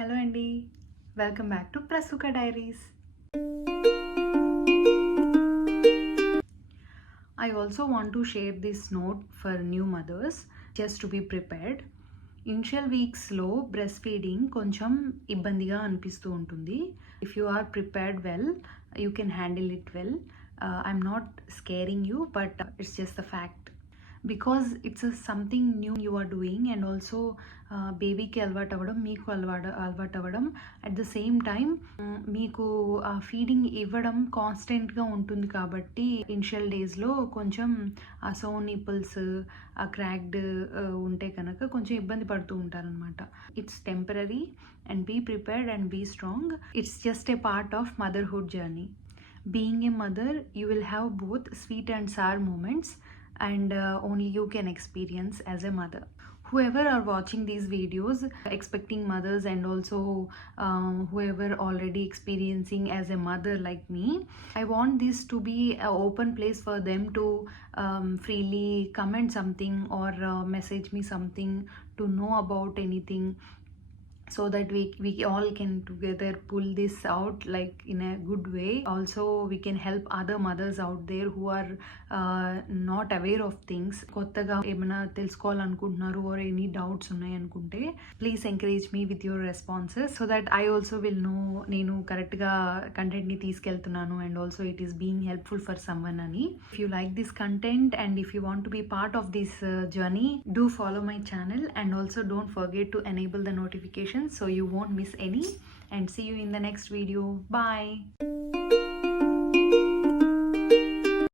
హలో అండి, welcome back to Prasuka diaries. I also want to share this note for new mothers just to be prepared. Initial వీక్స్లో breast feeding కొంచెం ఇబ్బందిగా అనిపిస్తూ ఉంటుంది. If you are prepared well, you can handle it well. I'm not scaring you, but it's just the fact. Because it's something new you are doing, and also బేబీకి అలవాటు అవ్వడం, మీకు అలవాటు అవ్వడం. అట్ ద సేమ్ టైం మీకు ఆ ఫీడింగ్ ఇవ్వడం కాన్స్టెంట్గా ఉంటుంది కాబట్టి ఇనిషియల్ డేస్లో కొంచెం ఆ సో నిపుల్స్, ఆ క్రాక్డ్ ఉంటే కనుక కొంచెం ఇబ్బంది పడుతూ ఉంటారనమాట. It's temporary and be prepared and be strong. It's just a part of motherhood journey. Being a mother, you will have both sweet and sour moments, and only you can experience as a mother. Whoever are watching these videos, expecting mothers, and also whoever already experiencing as a mother like me, I want this to be an open place for them to freely comment something or message me something to know about anything, so that we all can together pull this out like in a good way. Also we can help other mothers out there who are not aware of things. కొత్తగా ఏమైనా తెలుసుకోవాలనుకుంటున్నారు or any doubts ఉన్నాయి అనుకుంటే, please encourage me with your responses so that I also will know నేను కరెక్ట్గా కంటెంట్ని తీసుకెళ్తున్నాను and also it is being helpful for someone అని. If you like this content and if you want to be part of this journey, do follow my channel and also don't forget to enable the notifications so you won't miss any, and see you in the next video. Bye.